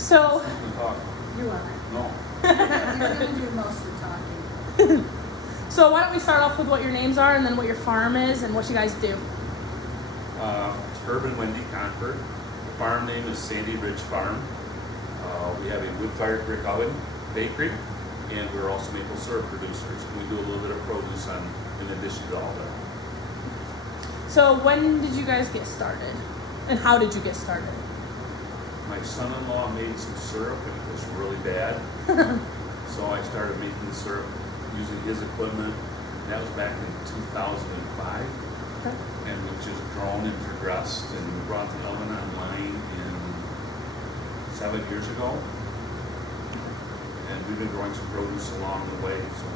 So, You are. No. You're going to do most of the talking. so why don't we start off with what your names are and then what your farm is and what you guys do? It's Herb and Wendy Coifer. The farm name is Sandy Ridge Farm. We have a wood-fired brick oven bakery, and we're also maple syrup producers. We do a little bit of produce in addition to all that. So when did you guys get started? And how did you get started? My son-in-law made some syrup, and it was really bad. So I started making the syrup using his equipment. That was back in 2005. Okay. And we've just grown and progressed, and we brought the oven online in 7 years ago. And we've been growing some produce along the way, so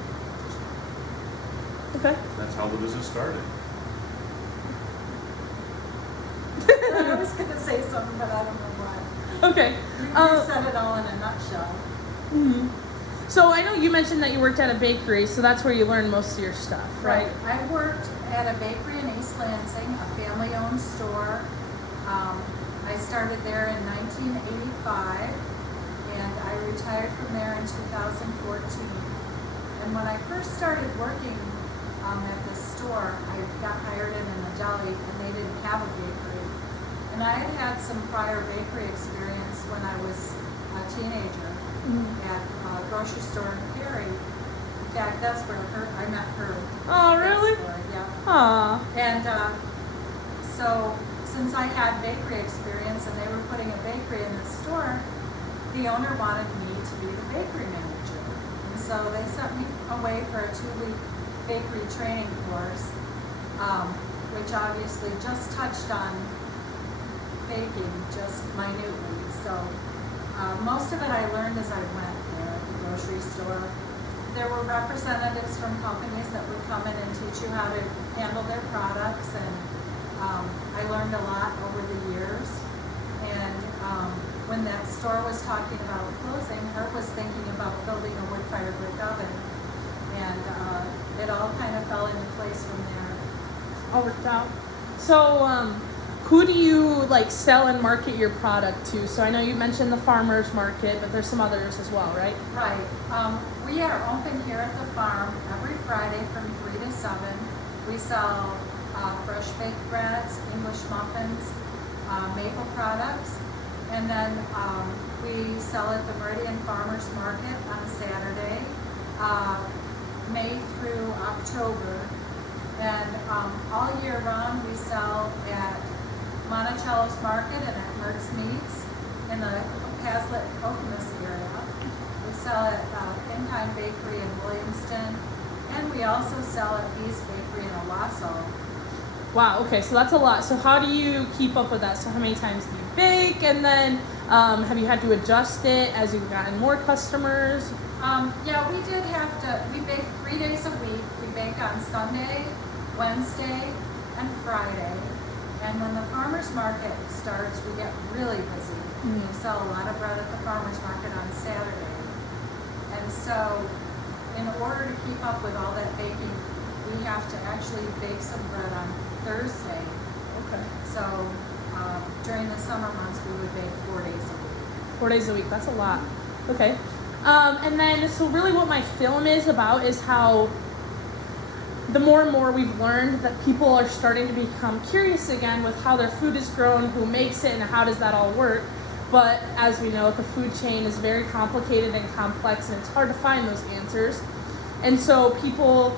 Okay. that's how the business started. I was going to say something, but I don't know what. Okay. You said it all in a nutshell. Mhm. So I know you mentioned that you worked at a bakery, so that's where you learned most of your stuff, right? I worked at a bakery in East Lansing, a family-owned store. I started there in 1985, and I retired from there in 2014. And when I first started working at this store, I got hired in a deli, and they didn't have a bakery. And I had had some prior bakery experience when I was a teenager at a grocery store in Cary. In fact, that's where I met her. Oh, really? Store, yeah. Aw. And so since I had bakery experience and they were putting a bakery in the store, the owner wanted me to be the bakery manager. And so they sent me away for a 2-week bakery training course, which obviously just touched on baking just minutely. So most of it I learned as I went there at the grocery store. There were representatives from companies that would come in and teach you how to handle their products, and I learned a lot over the years. And when that store was talking about closing, Herb was thinking about building a wood-fired brick oven, and it all kind of fell into place from there. All worked out. So, who do you sell and market your product to? So I know you mentioned the farmers market, but there's some others as well, right? Right. We are open here at the farm every Friday from 3 to 7. We sell fresh baked breads, English muffins, maple products, and then we sell at the Meridian Farmers Market on Saturday, May through October. And all year round we sell at Monticello's Market and at Mertz Meats in the Hazlitt Okemos area. We sell at In-Kind Bakery in Williamston, and we also sell at Bee's Bakery in Owasso. Wow, okay, so that's a lot. So how do you keep up with that? So how many times do you bake? And then have you had to adjust it as you've gotten more customers? Yeah, we did have to. We bake 3 days a week. We bake on Sunday, Wednesday, and Friday. And when the farmers market starts, we get really busy. We sell a lot of bread at the farmers market on Saturday. And so in order to keep up with all that baking, we have to actually bake some bread on Thursday. Okay. So during the summer months, we would bake 4 days a week. 4 days a week, that's a lot. Okay. And then, so really what my film is about is how the more and more we've learned that people are starting to become curious again with how their food is grown, who makes it, and how does that all work. But as we know, the food chain is very complicated and complex, and it's hard to find those answers. And so people,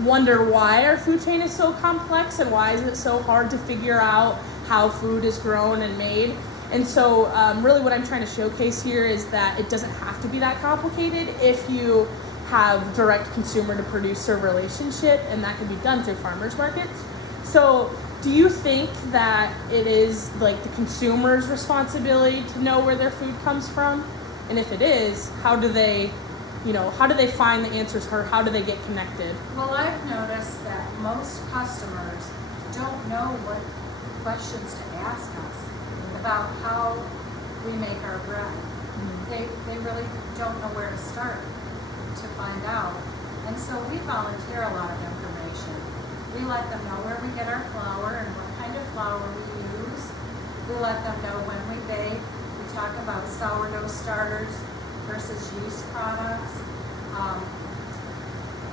wonder why our food chain is so complex and why is it so hard to figure out how food is grown and made. And so really what I'm trying to showcase here is that it doesn't have to be that complicated if you have direct consumer to producer relationship, and that can be done through farmers markets. So do you think that it is the consumer's responsibility to know where their food comes from? And if it is, how do they find the answers, or how do they get connected? Well, I've noticed that most customers don't know what questions to ask us about how we make our bread. They really don't know where to start to find out. And so we volunteer a lot of information. We let them know where we get our flour and what kind of flour we use. We let them know when we bake. We talk about sourdough starters versus yeast products.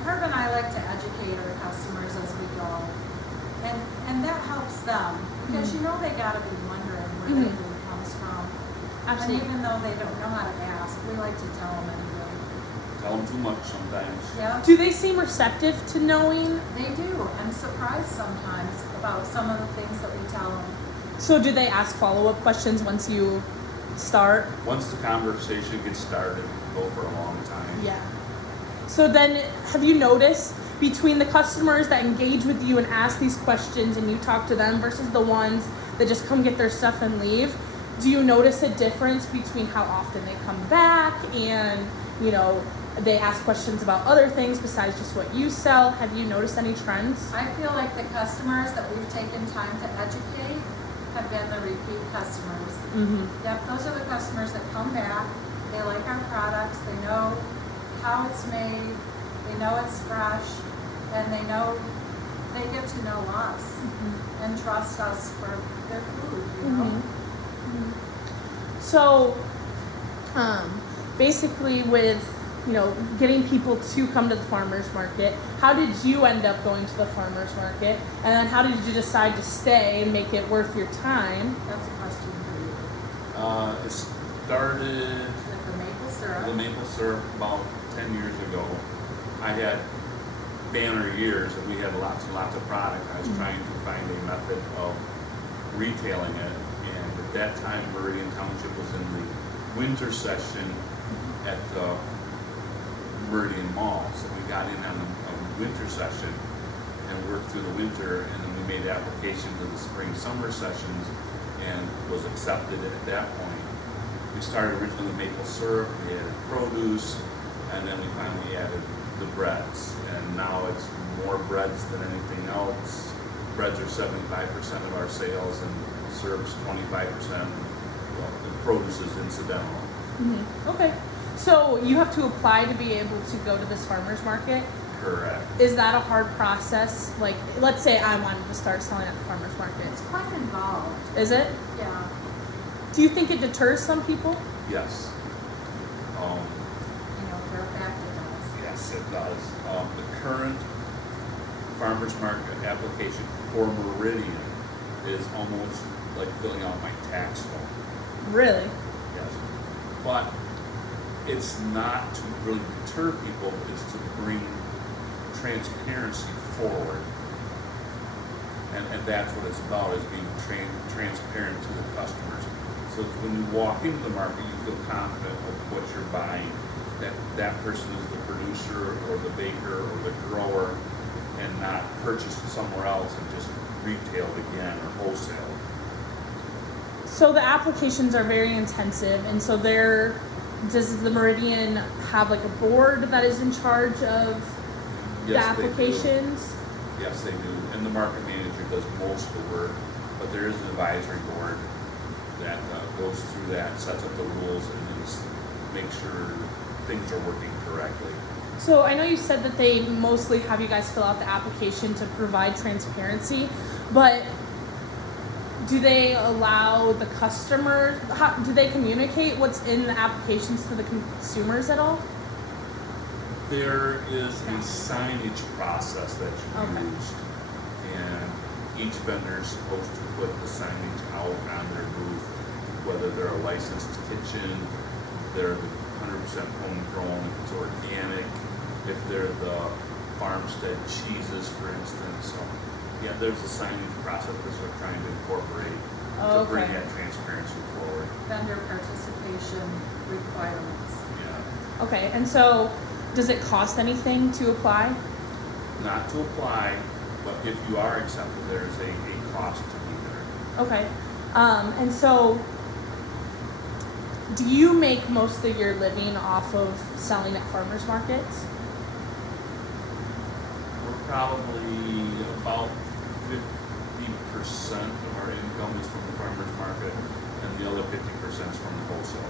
Herb and I like to educate our customers as we go. And that helps them because you know they gotta be wondering where their food comes from. Absolutely. And even though they don't know how to ask, we like to tell them anyway. Tell them too much sometimes. Yeah, Do they seem receptive to knowing? they do. I'm surprised sometimes about some of the things that we tell them. So do they ask follow-up questions once you start? Once the conversation gets started, it can go for a long time. Yeah. So then, have you noticed between the customers that engage with you and ask these questions and you talk to them versus the ones that just come get their stuff and leave, do you notice a difference between how often they come back and, you know, they ask questions about other things besides just what you sell? Have you noticed any trends? I feel like the customers that we've taken time to educate have been the repeat customers. Mm-hmm. Yep, those are the customers that come back. They like our products. They know how it's made. They know it's fresh, and they get to know us and trust us for their food. You know. So, basically, with getting people to come to the farmers market, how did you end up going to the farmers market, and then how did you decide to stay and make it worth your time? That's a question for you. It started With the maple syrup. the maple syrup about 10 years ago. I had banner years and we had lots and lots of product. I was trying to find a method of retailing it, and at that time Meridian Township was in the winter session at the Meridian Mall. So we got in on the winter session and worked through the winter, and then we made application to the spring-summer sessions and was accepted at that point. We started originally with maple syrup, we added produce, and then we finally added the breads. And now it's more breads than anything else. Breads are 75% of our sales, and syrup's 25%. Well, the produce is incidental. Okay. So you have to apply to be able to go to this farmers market. Correct. Is that a hard process? Like, let's say I wanted to start selling at the farmers market. It's quite involved. Is it? Yeah. Do you think it deters some people? Yes. For a fact it does. Yes, it does. The current farmers market application for Meridian is almost like filling out my tax form. Really? Yes. But it's not to really deter people, it's to bring transparency forward. And that's what it's about, is being transparent to the customers. So when you walk into the market, you feel confident with what you're buying, that person is the producer or the baker or the grower, and not purchased somewhere else and just retailed again or wholesaled. So the applications are very intensive, and so does the Meridian have like a board that is in charge of the Yes, they do. applications? Yes, they do. And the market manager does most of the work, but there is an advisory board that goes through that, sets up the rules, and then makes sure things are working correctly. So I know you said that they mostly have you guys fill out the application to provide transparency, but do they allow the customer, do they communicate what's in the applications to the consumers at all? There is a signage process that's used, and each vendor is supposed to put the signage out on their booth, whether they're a licensed kitchen, they're 100% homegrown, if it's organic, if they're the farmstead cheeses, for instance. So, yeah, there's a signage process that we're trying to incorporate to bring that transparency forward. Vendor participation requirements. Yeah. Okay, and so does it cost anything to apply? Not to apply, but if you are accepted, there's a cost to be there. Okay, and so do you make most of your living off of selling at farmers markets? We're probably about 50% of our income is from the farmers market, and the other 50% is from the wholesale.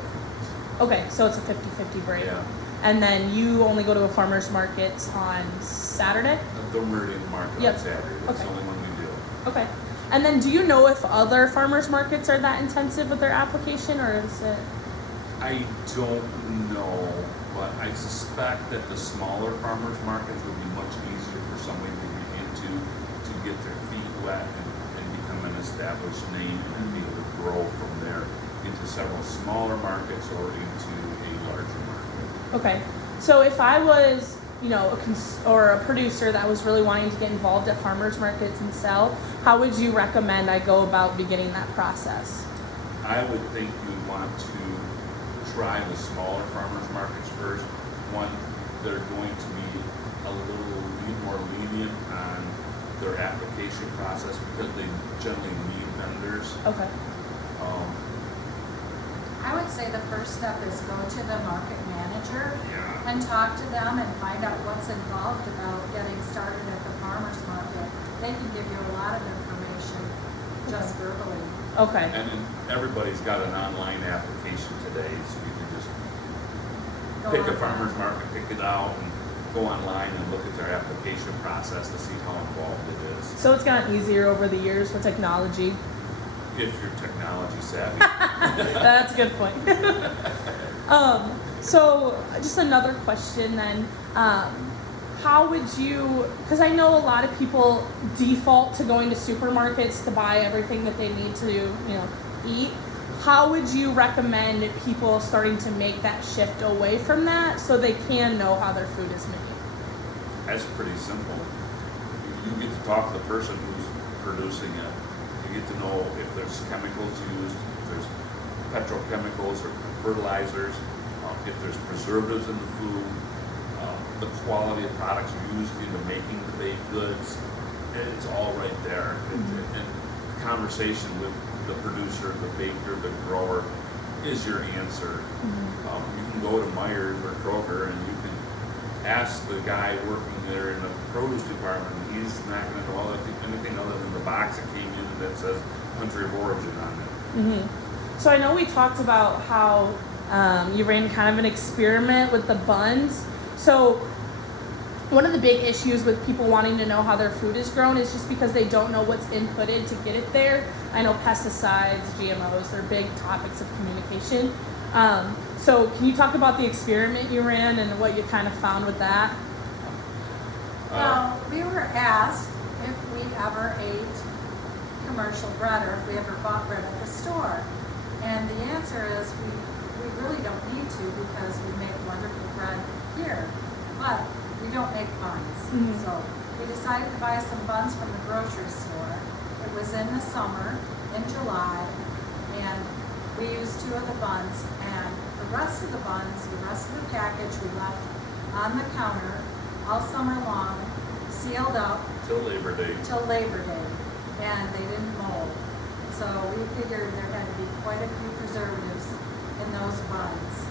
Okay, so it's a 50-50 break. Yeah. And then you only go to a farmer's market on Saturday? The Meridian market Yep. on Saturday. That's Okay. the only one we do. Okay. And then do you know if other farmers markets are that intensive with their application, or is it? I don't know, but I suspect that the smaller farmers markets would be much easier for somebody to get into, to get their feet wet and become an established name and then be able to grow from there into several smaller markets or into a larger market. Okay. So if I was, you know, or a producer that was really wanting to get involved at farmers markets and sell, how would you recommend I go about beginning that process? I would think you'd want to try the smaller farmers markets first. One, they're going to be a little more lenient on their application process because they generally need vendors. Okay. I would say the first step is go to the market manager Yeah. and talk to them and find out what's involved about getting started at the farmer's market. They can give you a lot of information just verbally. Okay. And then everybody's got an online application today, so you can just pick a farmer's market, pick it out, and go online and look at their application process to see how involved it is. So it's gotten easier over the years with technology. If you're technology savvy. That's a good point. So just another question then. How would you, because I know a lot of people default to going to supermarkets to buy everything that they need to, you know, eat. How would you recommend people starting to make that shift away from that so they can know how their food is made? That's pretty simple. You get to talk to the person who's producing it. You get to know if there's chemicals used, if there's petrochemicals or fertilizers, if there's preservatives in the food, the quality of products used into making the baked goods. It's all right there. Mm-hmm. And conversation with the producer, the baker, the grower is your answer. Mm-hmm. You can go to Myers or Kroger and you can ask the guy working there in the produce department. He's not going to know anything other than the box that came in that says country of origin on it. Mm-hmm. So I know we talked about how you ran kind of an experiment with the buns. So one of the big issues with people wanting to know how their food is grown is just because they don't know what's inputted to get it there. I know pesticides, GMOs, they're big topics of communication. So can you talk about the experiment you ran and what you kind of found with that? Well, we were asked if we ever ate commercial bread or if we ever bought bread at the store. And the answer is we really don't need to because we make wonderful bread here. But we don't make buns. Mm-hmm. So we decided to buy some buns from the grocery store. It was in the summer, in July, and we used 2 of the buns, and the rest of the buns, the rest of the package we left on the counter all summer long, sealed up Till Labor Day. and they didn't mold. So we figured there had to be quite a few preservatives in those buns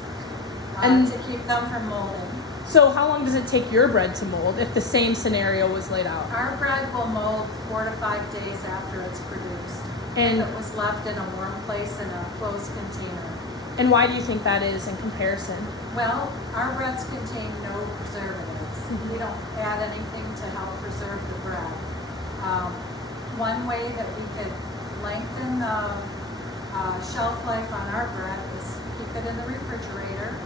And to keep them from molding. so how long does it take your bread to mold if the same scenario was laid out? Our bread will mold 4 to 5 days after it's produced. And- if it was left in a warm place in a closed container. And why do you think that is in comparison? Well, our breads contain no preservatives. Mhm. We don't add anything to help preserve the bread. One way that we could lengthen the shelf life on our bread is keep it in the refrigerator.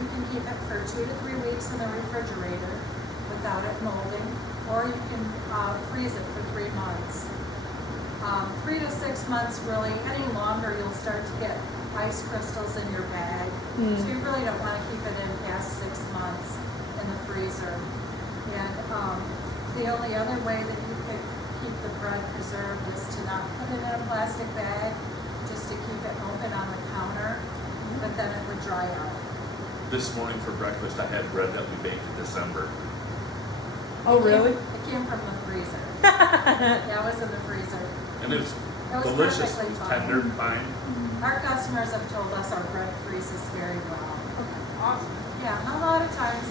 You can keep it for 2 to 3 weeks in the refrigerator without it molding, or you can freeze it for 3 months. 3 to 6 months, really. Any longer, you'll start to get ice crystals in your bag. So you really don't want to keep it in past 6 months in the freezer. And the only other way that you could keep the bread preserved is to not put it in a plastic bag, just to keep it open on the counter, but then it would dry out. This morning for breakfast, I had bread that we baked in December. Oh, really? It came from the freezer. Yeah, it was in the freezer. And it was It was delicious. It perfectly was fine. tender and fine. Our customers have told us our bread freezes very well. Awesome. Yeah, and a lot of times,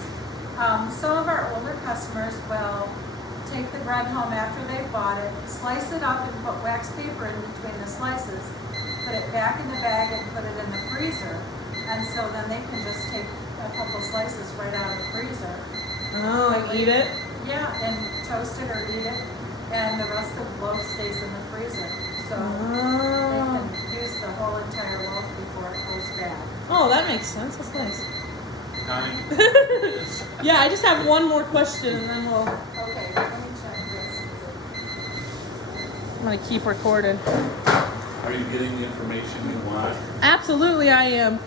some of our older customers will take the bread home after they've bought it, slice it up and put wax paper in between the slices, put it back in the bag and put it in the freezer. And so then they can just take a couple slices right out of the freezer. Oh, like eat it? Yeah, and toast it or eat it. And the rest of the loaf stays in the freezer. So they can use the whole entire loaf before it goes bad. Oh, that makes sense. That's nice. Time. Yeah, I just have one more question and then we'll. Okay, let me check this. I'm gonna keep recording. Are you getting the information you want? Absolutely, I am.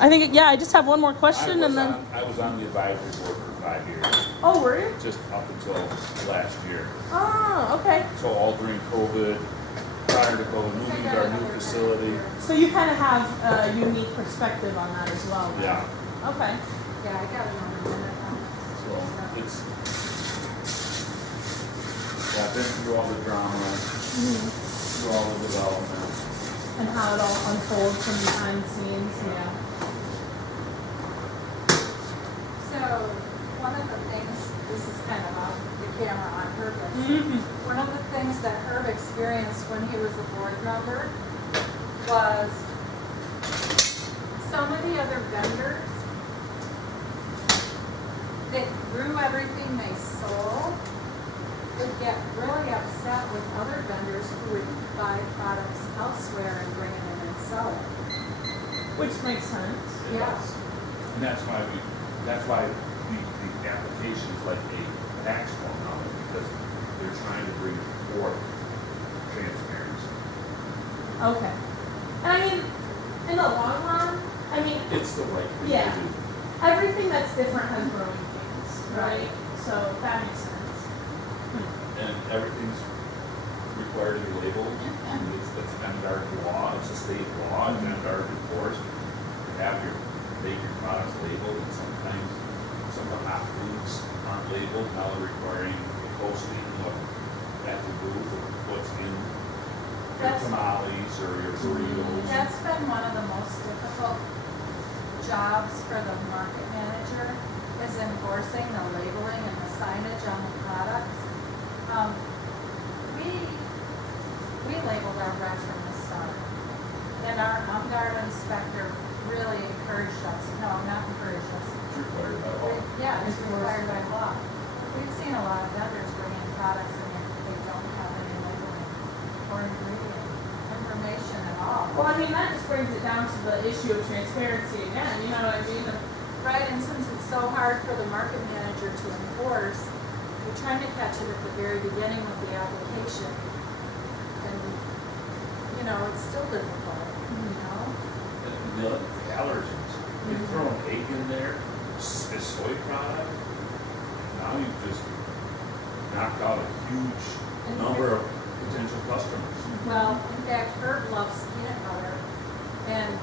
I think, yeah, I just have one more question and then. I was on the advisory board for 5 years, Oh, were you? just up until last year. Oh, okay. So all during COVID, prior to COVID, moving to our new facility. So you kind of have a unique perspective on that as well. Then. Yeah. Okay. Yeah, I got another minute on So it's, yeah, I've been through all the drama, through all the development. And how it all unfolds from behind the scenes. Yeah. So, one of the things, this is kind of off the camera on purpose. One of the things that Herb experienced when he was a board member was so many other vendors that grew everything they sold would get really upset with other vendors who would buy products elsewhere and bring it in and sell it. Which makes sense. It Yeah. does. And that's why the application is like a tax form now, because they're trying to bring forth transparency. Okay. And I mean, in the long run, I mean, It's the right thing Yeah. to do. everything that's different has growing pains, right? So that makes sense. And everything's required to be labeled. It's MDR law, it's a state law, it's MDR enforced. You have your bakery products labeled, and sometimes some of the hot foods aren't labeled. Now they're requiring a posting at the booth of what's in your That's- tamales or your burritos. That's been one of the most difficult jobs for the market manager, is enforcing the labeling and the signage on the products. We labeled our bread from the start. And our guard inspector really encouraged us, no, not encouraged us. It's required by law. Yeah, it's required by law. We've seen a lot of vendors bring in products and they don't have any labeling or ingredient information at all. Well, I mean, that just brings it down to the issue of transparency again. You know what I mean? Right, and since it's so hard for the market manager to enforce, you're trying to catch it at the very beginning with the application. And, you know, it's still difficult, you know? And the allergens, you throw an egg in there, a soy product, now you've just knocked out a huge number of potential customers. Well, in fact, Herb loves peanut butter, and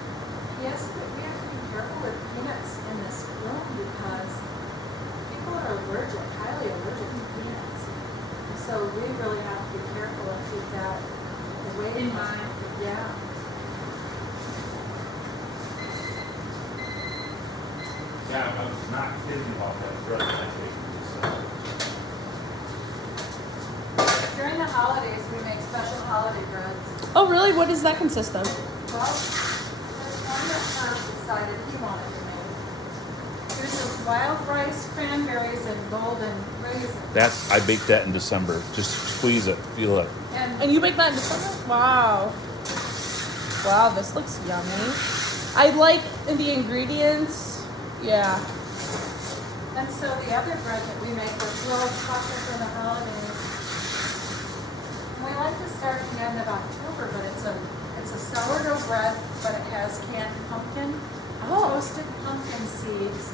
we have to be careful with peanuts in this room because people are allergic, highly allergic to peanuts. And so we really have to be careful and keep that away In from- mind. Yeah. Yeah, I was not kidding about that drug I take this. During the holidays, we make special holiday breads. Oh, really? What does that consist of? Well, there's one that Herb decided he wanted to make. There's this wild rice, cranberries, and golden raisins. I baked that in December. Just squeeze it, feel it. And you make that in December? Wow. Wow, this looks yummy. I like the ingredients. Yeah. And so the other bread that we make was real chocolate for the holidays. And we like to start at the end of October, but it's a sourdough bread, but it has canned pumpkin, toasted pumpkin seeds,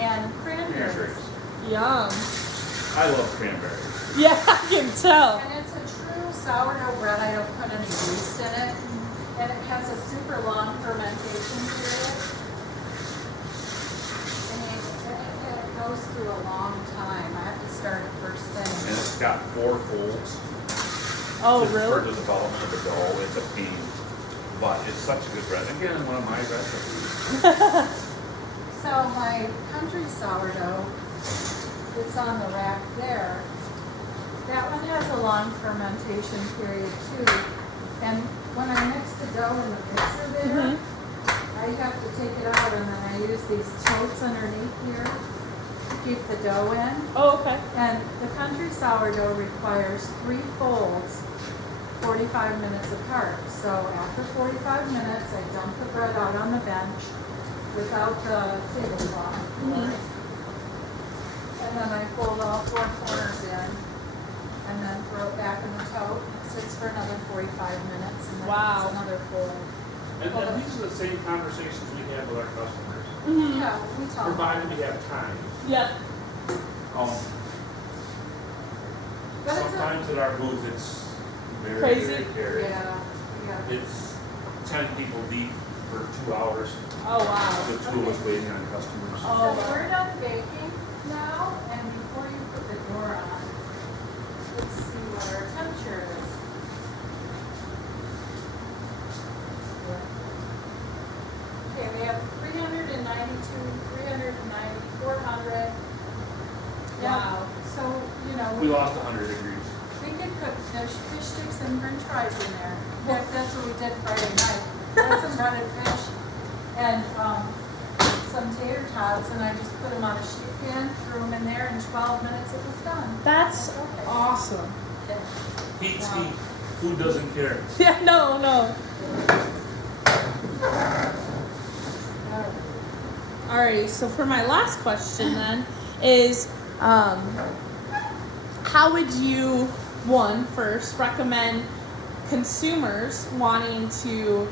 and cranberries. Cranberries. Yum. I love cranberries. Yeah, I can tell. And it's a true sourdough bread. I don't put any yeast in it. And it has a super long fermentation period. I mean, it goes through a long time. I have to start it first And thing. it's got 4 folds. Oh, For really? the development of the dough, it's a pain. But it's such a good bread. Again, one of my recipes. So my country sourdough that's on the rack there, that one has a long fermentation period too. And when I mix the dough in the mixer there, I have to take it out and then I use these totes underneath here to keep the dough in. Oh, okay. And the country sourdough requires 3 folds 45 minutes apart. So after 45 minutes, I dump the bread out on the bench without the tablecloth. And then I fold all 4 corners in and then throw it back in the tote. It sits for another 45 minutes and then Wow. it's another fold. And these are the same conversations we have with our customers, Yeah, we talk. provided we have time. Yep. But it's a- Sometimes at our booth, it's very, Crazy. very scary. Yeah. It's 10 people deep for 2 hours. Oh wow. The 2 of us waiting on customers. So we're done baking now, and before you put the door on, let's see what our temperature is. Okay, we have 392, 390, 400. Wow. So, you know, We lost 100 degrees. we could cook fish sticks and french fries in there. In fact, that's what we did Friday night. Had some breaded fish and some tater tots, and I just put them on a sheet pan, threw them in there, in 12 minutes it was done. That's Okay. awesome. Yeah. Heat's Wow. heat. Food doesn't care. Yeah, no. Alrighty, so for my last question then is how would you, first recommend consumers wanting to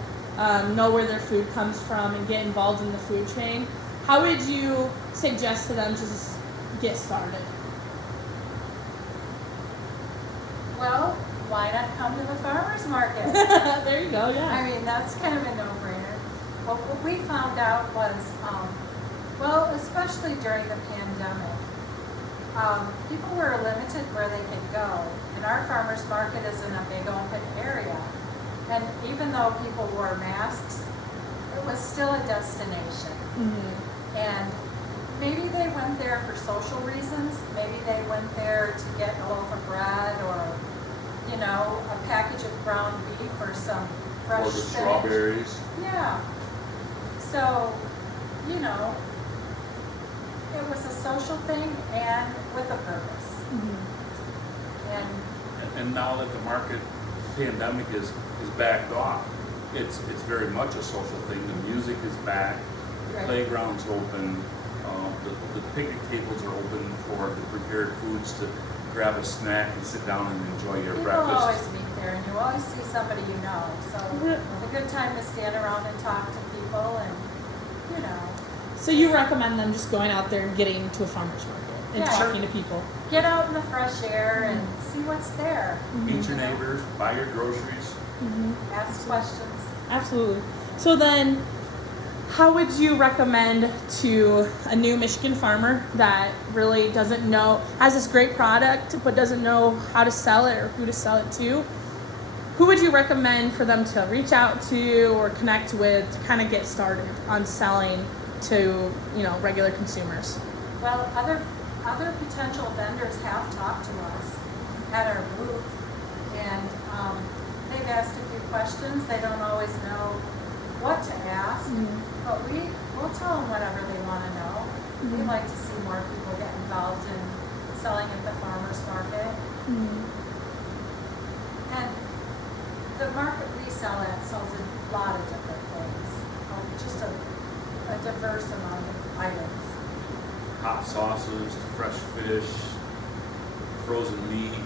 know where their food comes from and get involved in the food chain, how would you suggest to them to just get started? Well, why not come to the farmer's market? There you go, I yeah. mean, that's kind of a no-brainer. But what we found out was, well, especially during the pandemic, people were limited where they could go. And our farmer's market is in a big open area. And even though people wore masks, it was still a destination. Mm-hmm. And maybe they went there for social reasons. Maybe they went there to get a loaf of bread or, you know, a package of ground beef or some fresh Or the spinach. strawberries. Yeah. So, you know, it was a social thing and with a purpose. Mm-hmm. And And now that the market pandemic is backed off, it's very much a social thing. The music is back, the Right. playground's open, the picnic tables are open for the prepared foods to grab a snack and sit down and enjoy your people breakfast. always meet there and you always see somebody you know. So it's a good time to stand around and talk to people and, you know, So you recommend them just going out there and getting to a farmer's market and Yeah. talking to people? get out in the fresh air and see what's there. Meet your neighbors, buy your groceries. Mm-hmm. Ask questions. Absolutely. So then, how would you recommend to a new Michigan farmer that really doesn't know, has this great product, but doesn't know how to sell it or who to sell it to? Who would you recommend for them to reach out to or connect with to kind of get started on selling to, regular consumers? Well, other potential vendors have talked to us at our booth, and they've asked a few questions. They don't always know what to ask, but we'll tell them whatever they want to know. We'd like to see more people get involved in selling at the farmers market. And the market we sell at sells a lot of different things, just a diverse amount of items. Hot sauces, fresh fish, frozen meat,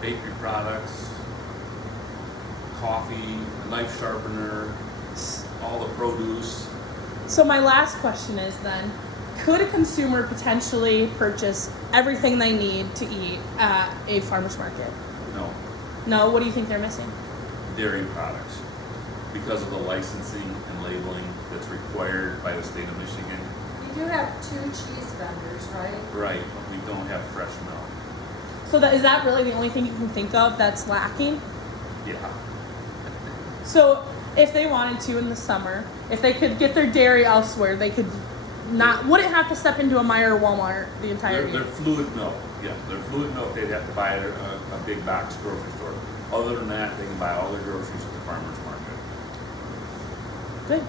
bakery products, coffee, a knife sharpener, all the produce. So my last question is then, could a consumer potentially purchase everything they need to eat at a farmer's market? No, No, what do you think they're missing? dairy products, because of the licensing and labeling that's required by the state of Michigan. You do have 2 cheese vendors, right? Right, but we don't have fresh milk. So is that really the only thing you can think of that's lacking? Yeah. So if they wanted to in the summer, if they could get their dairy elsewhere, they could wouldn't have to step into a Meijer or Walmart the entire They're year. fluid milk. Yeah, they're fluid milk. They'd have to buy it at a big box grocery store. Other than that, they can buy all their groceries at the farmer's market. Good.